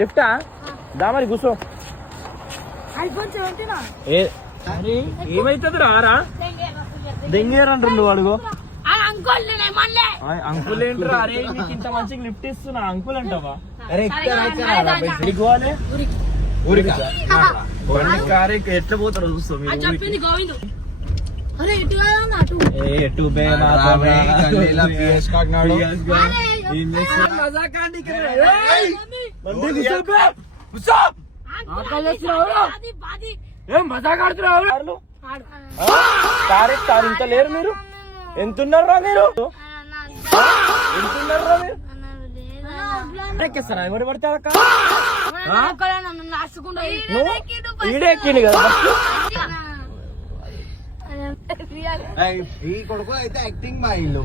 లిఫ్టా దా మరి కూర్చో. ఏమైతుంది రారా దెంగేరంటుండు అడుగు. అంకుల్ ఏంట్రా? అరే నీకు ఇంత మంచిగా లిఫ్ట్ ఇస్తున్నా అంకుల్ అంటావా? కారే ఎట్లా పోతారో చూస్తాం ఏం మజాక్ ఆడుతున్నావు? కారే కారు ఇంత లేరు మీరు. ఎంతున్నారా మీరు? ఎంతున్నారా మీరు? ఎక్కేస్తారా ఎవరు పడతారు? ఈడెక్కిండు కదా ఈ కొడుకు అయితే యాక్టింగ్ మా ఇల్లు